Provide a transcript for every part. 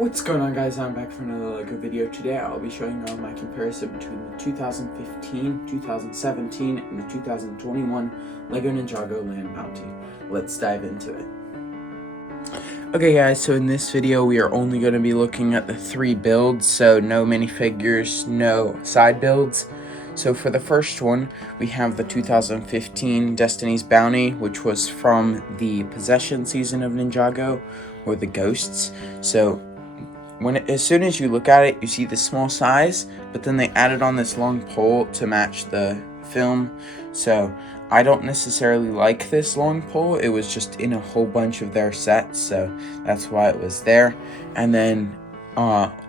What's going on, guys? I'm back for another LEGO video. Today I'll be showing you my comparison between the 2015, 2017, and the 2021 LEGO Ninjago Land Bounty. Let's dive into it. Okay guys, so in this video we are only going to be looking at the 3 builds, so no minifigures, no side builds. So for the first one, we have the 2015 Destiny's Bounty, which was from the Possession season of Ninjago, or the Ghosts. So as soon as you look at it, you see the small size, but then they added on this long pole to match the film. So I don't necessarily like this long pole. It was just in a whole bunch of their sets, so that's why it was there. And then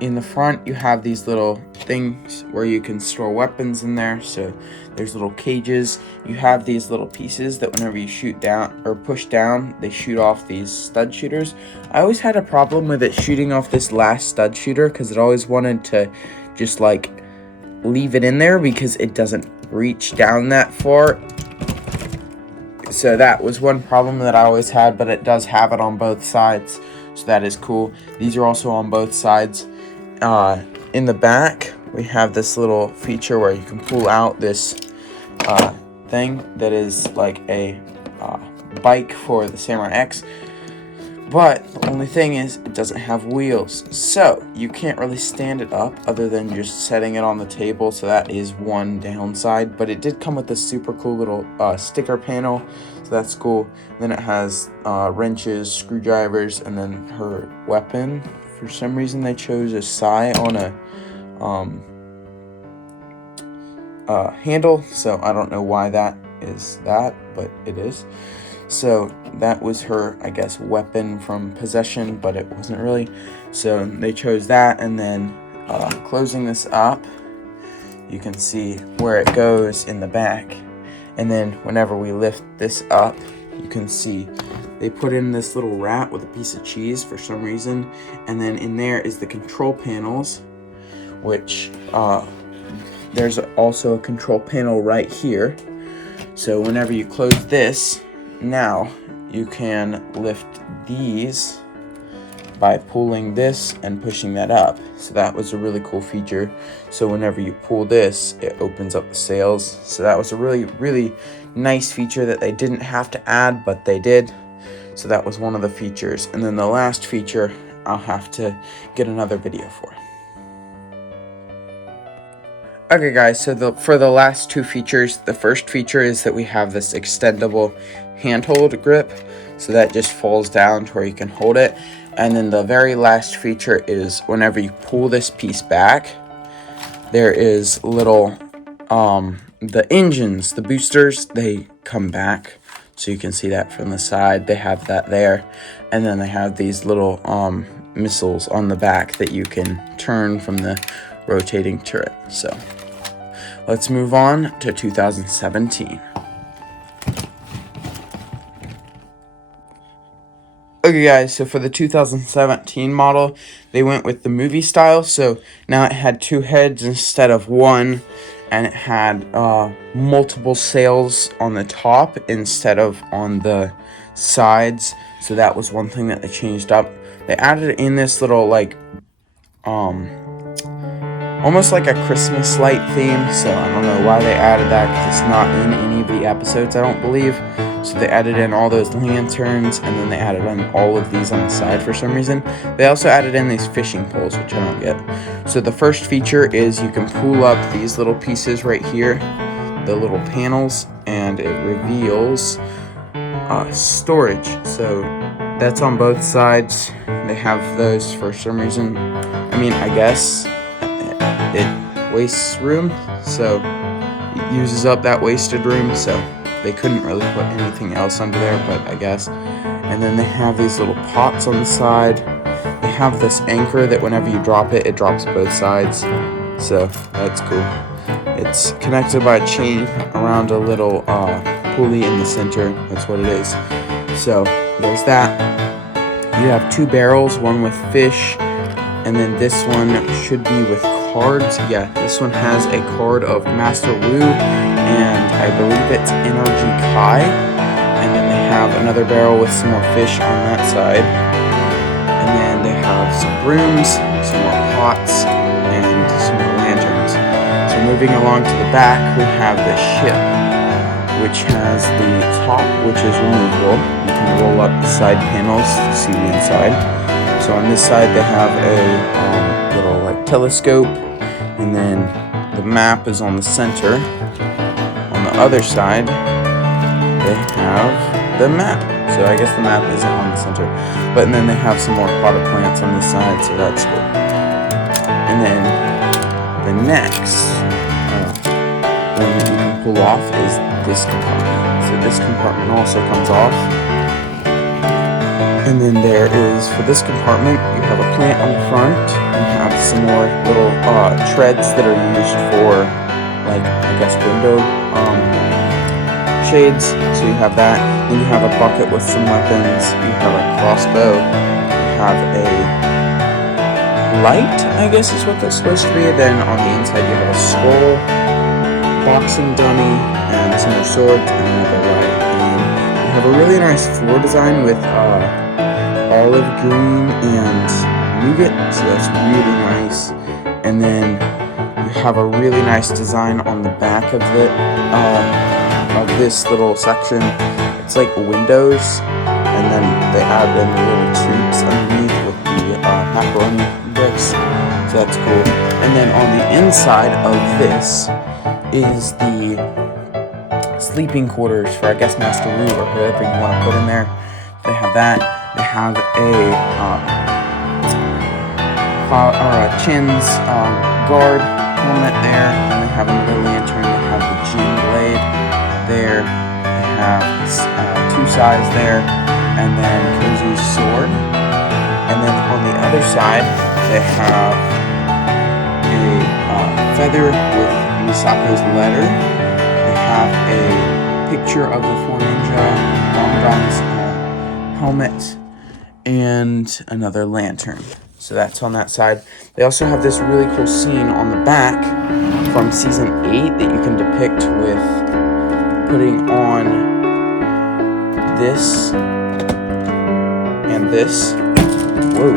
in the front, you have these little things where you can store weapons in there. So there's little cages. You have these little pieces that whenever you shoot down or push down, they shoot off these stud shooters. I always had a problem with it shooting off this last stud shooter because it always wanted to just like leave it in there because it doesn't reach down that far. So that was one problem that I always had, but it does have it on both sides. So that is cool. These are also on both sides. In the back, we have this little feature where you can pull out this thing that is like a bike for the Samurai X. But the only thing is, it doesn't have wheels. So you can't really stand it up other than just setting it on the table. So that is one downside. But it did come with this super cool little sticker panel. So that's cool. Then it has wrenches, screwdrivers, and then her weapon. For some reason they chose a sai on a handle, so I don't know why that is that, but it is. So that was her, I guess, weapon from Possession, but it wasn't really. So they chose that, and then closing this up, you can see where it goes in the back. And then whenever we lift this up, you can see they put in this little rat with a piece of cheese for some reason. And then in there is the control panels, which there's also a control panel right here. So whenever you close this, now you can lift these by pulling this and pushing that up. So that was a really cool feature. So whenever you pull this, it opens up the sails. So that was a really nice feature that they didn't have to add, but they did. So that was one of the features. And then the last feature, I'll have to get another video for. Okay guys, so for the last 2 features, the first feature is that we have this extendable handhold grip. So that just falls down to where you can hold it. And then the very last feature is whenever you pull this piece back, there is little, the engines, the boosters, they come back. So you can see that from the side, they have that there. And then they have these little missiles on the back that you can turn from the rotating turret. So let's move on to 2017. Okay guys, so for the 2017 model, they went with the movie style. So now it had 2 heads instead of 1, and it had multiple sails on the top instead of on the sides. So that was one thing that they changed up. They added in this little like almost like a Christmas light theme. So I don't know why they added that, because it's not in any of the episodes, I don't believe. So they added in all those lanterns, and then they added in all of these on the side for some reason. They also added in these fishing poles, which I don't get. So the first feature is you can pull up these little pieces right here, the little panels, and it reveals storage. So that's on both sides. They have those for some reason. I mean, I guess it wastes room, so it uses up that wasted room, so they couldn't really put anything else under there, but I guess. And then they have these little pots on the side. They have this anchor that whenever you drop it, it drops both sides. So that's cool. It's connected by a chain around a little pulley in the center. That's what it is. So there's that. You have 2 barrels, one with fish, and then this one should be with cards. Yeah, this one has a card of Master Wu, and I believe it's NRG Kai. And then they have another barrel with some more fish on that side. And then they have some brooms, some more pots, and some more lanterns. So moving along to the back, we have the ship, which has the top, which is removable. You can roll up the side panels to see the inside. So on this side they have a little like telescope, and then the map is on the center. On the other side they have the map. So I guess the map isn't on the center, but then they have some more potted plants on this side, so that's cool. And then the next one that you can pull off is this compartment. So this compartment also comes off. And then there is, for this compartment, you have a plant on the front. You have some more little treads that are used for, like, I guess, window shades. So you have that. Then you have a bucket with some weapons. You have a crossbow. You have a light, I guess is what that's supposed to be. Then on the inside you have a skull, boxing dummy, and some more swords, and another light. And you have a really nice floor design with olive green and nougat, so that's really nice. And then you have a really nice design on the back of this little section. It's like windows, and then they add in the little tubes underneath with the macaroni bricks, so that's cool. And then on the inside of this is the sleeping quarters for, I guess, Master Wu or whoever you want to put in there. They have that. They have a Chin's guard helmet there, and they have another lantern. They have the Jin blade there. They have two sides there, and then Kozu's sword. And then on the other side, they have a feather with Misako's letter. They have a picture of the four ninja Ramadan's helmet, and another lantern. So that's on that side. They also have this really cool scene on the back from season 8 that you can depict with putting on this and this. Whoa.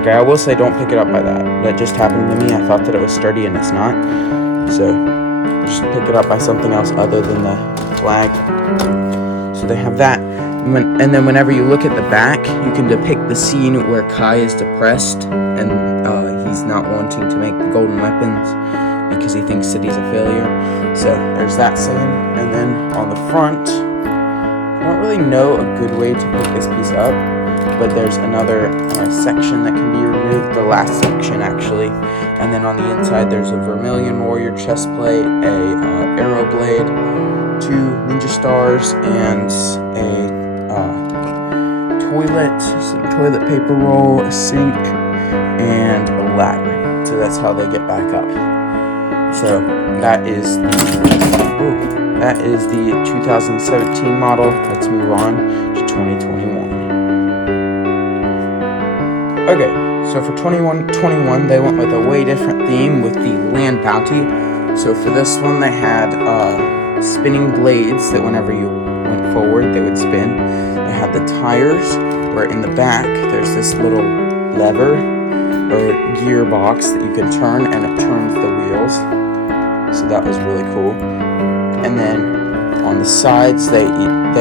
Okay, I will say don't pick it up by that. That just happened to me. I thought that it was sturdy and it's not. So just pick it up by something else other than the flag. So they have that. And then whenever you look at the back, you can depict the scene where Kai is depressed and he's not wanting to make the golden weapons because he thinks that he's a failure. So there's that scene. And then on the front, I don't really know a good way to pick this piece up, but there's another section that can be removed, the last section actually. And then on the inside there's a Vermilion Warrior chest plate, a arrow blade, 2 ninja stars, and a toilet, some toilet paper roll, a sink, and a ladder. So that's how they get back up. So that is the 2017 model. Let's move on to 2021. Okay, so for 21, they went with a way different theme with the land bounty. So for this one, they had spinning blades that whenever you went forward, they would spin. They had the tires, where in the back there's this little lever or gearbox that you can turn, and it turns the wheels. So that was really cool. And then on the sides, they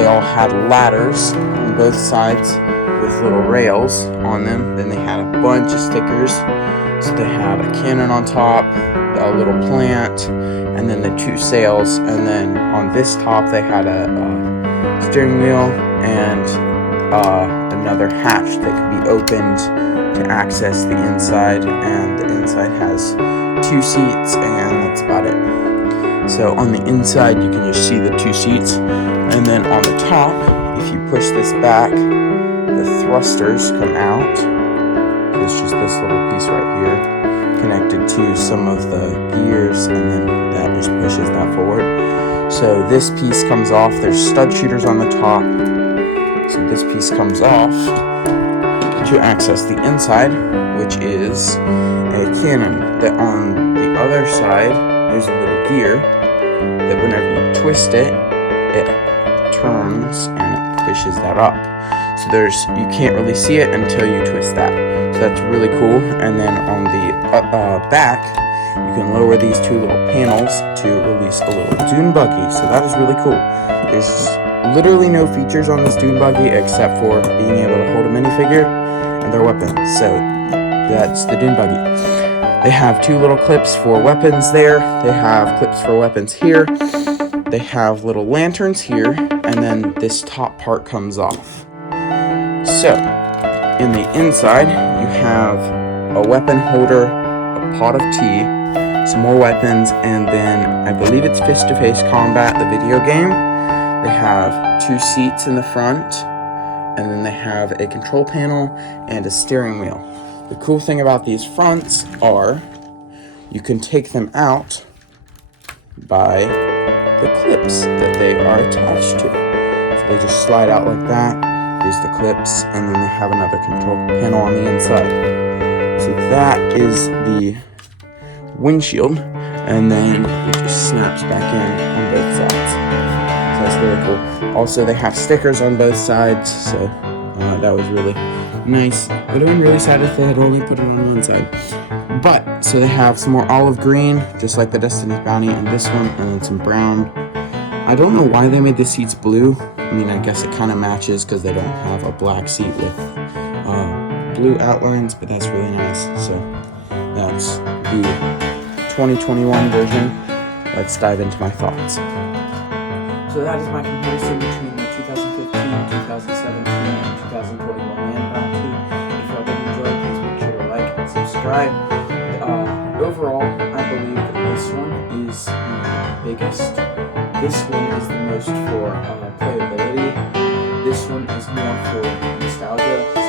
all had ladders on both sides with little rails on them. Then they had a bunch of stickers. So they had a cannon on top, a little plant, and then the 2 sails. And then on this top, they had a steering wheel and another hatch that could be opened to access the inside. And the inside has 2 seats, and that's about it. So on the inside, you can just see the 2 seats. And then on the top, if you push this back, the thrusters come out. It's just this little piece right here connected to some of the gears, and then that just pushes that forward. So this piece comes off. There's stud shooters on the top. So this piece comes off to access the inside, which is a cannon. That on the other side, there's a little gear that whenever you twist it, it turns and it pushes that up. So you can't really see it until you twist that. So that's really cool. And then on the back, you can lower these two little panels to release a little dune buggy. So that is really cool. There's literally no features on this dune buggy except for being able to hold a minifigure and their weapons. So that's the dune buggy. They have two little clips for weapons there. They have clips for weapons here. They have little lanterns here, and then this top part comes off. So in the inside, you have a weapon holder, a pot of tea, some more weapons, and then I believe it's Face-to-Face Combat, the video game. They have two seats in the front, and then they have a control panel and a steering wheel. The cool thing about these fronts are you can take them out by the clips that they are attached to. So they just slide out like that. Here's the clips, and then they have another control panel on the inside. So that is the windshield, and then it just snaps back in on both sides. So that's really cool. Also, they have stickers on both sides, so that was really nice. But I would have been really sad if they had only put it on one side. But, so they have some more olive green, just like the Destiny's Bounty, and this one, and then some brown. I don't know why they made the seats blue. I mean, I guess it kind of matches because they don't have a black seat with blue outlines, but that's really nice. So that's the 2021 version. Let's dive into my thoughts. So that is my comparison between the 2015, 2017, and 2021 Land Bounty. If you all did enjoy, please make sure to like and subscribe. Overall, I believe that this one is the biggest. This one is the most for playability. This one is more for nostalgia.